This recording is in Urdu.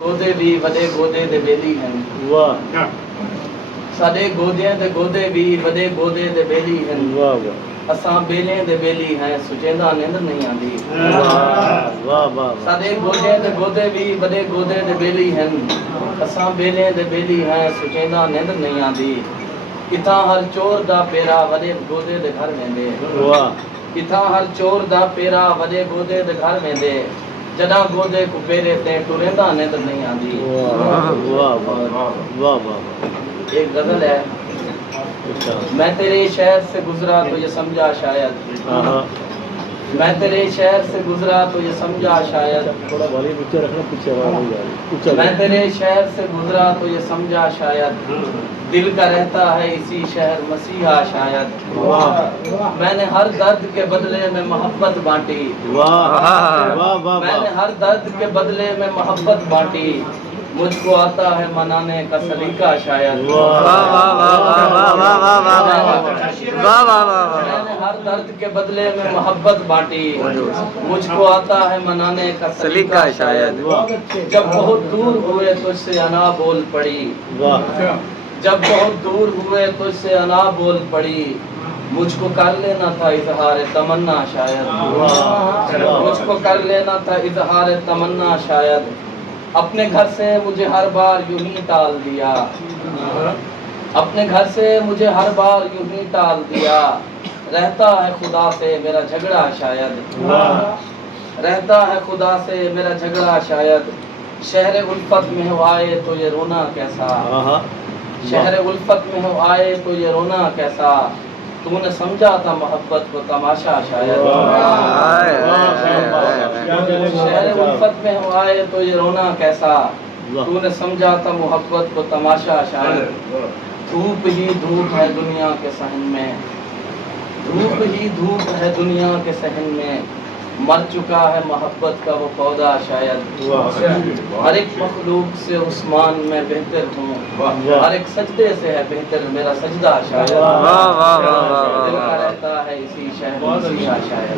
گودے بھی وڈے گودے دے بیلی ہیں واہ ساڈے گودیاں دے گودے بھی وڈے گودے دے بیلی ہیں واہ واہ اساں بیلیں دے بیلی ہیں سچیندا نیندر نہیں آندی واہ واہ واہ ساڈے گودیاں دے گودے بھی وڈے گودے دے بیلی ہیں اساں بیلیں دے بیلی ہیں سچیندا نیندر نہیں آندی اتھاں ہر چور دا پیرا وڈے گودے دے گھر ویندے واہ اتھاں ہر چور دا پیرا وڈے گودے دے گھر ویندے جڈاں گودے کو پیرے تے ٹریندا نیندر نہیں آندی واہ واہ واہ واہ ایک غزل ہے میں تیرے شہر سے گزرا تو یہ سمجھا شاید میں تیرے شہر سے گزرا تو یہ سمجھا شاید تھوڑا والی نیچے رکھنا پیچھے آواز نہیں آ رہی میں تیرے شہر سے گزرا تو یہ سمجھا شاید دل کا رہتا ہے اسی شہر مسیحا شاید میں نے ہر درد کے بدلے میں محبت بانٹی واہ واہ واہ میں نے ہر درد کے بدلے میں محبت بانٹی مجھ کو آتا ہے منانے کا سلیقہ شاید میں نے ہر درد کے بدلے میں محبت بانٹی مجھ کو آتا ہے منانے کا سلیقہ شاید جب بہت دور ہوئے تجھ سے انا بول پڑی جب بہت دور ہوئے تجھ سے انا بول پڑی مجھ کو کر لینا تھا اظہار تمنا شاید مجھ کو کر لینا تھا اظہار تمنا شاید اپنے گھر سے مجھے ہر بار یوں ہی ٹال دیا اپنے گھر سے مجھے ہر بار یوں ہی ٹال دیا رہتا ہے خدا سے میرا جھگڑا شاید رہتا ہے خدا سے میرا جھگڑا شاید شہر الفت میں ہو آئے تو یہ رونا کیسا شہر الفت میں ہو آئے تو یہ رونا کیسا تو نے سمجھا تھا محبت کو تماشا شاید شہر الفت میں ہو آئے تو یہ رونا کیسا تو نے سمجھا تھا محبت کو تماشا شاید دھوپ ہی دھوپ ہے دنیا کے صحن میں دھوپ ہی دھوپ ہے دنیا کے صحن میں مر چکا ہے محبت کا وہ پودا شاید ہر ایک مخلوق سے عثمان میں بہتر ہوں ہر ایک سجدے سے ہے بہتر میرا سجدہ شاید دل کا رہتا ہے اسی شہر مسیحا شاید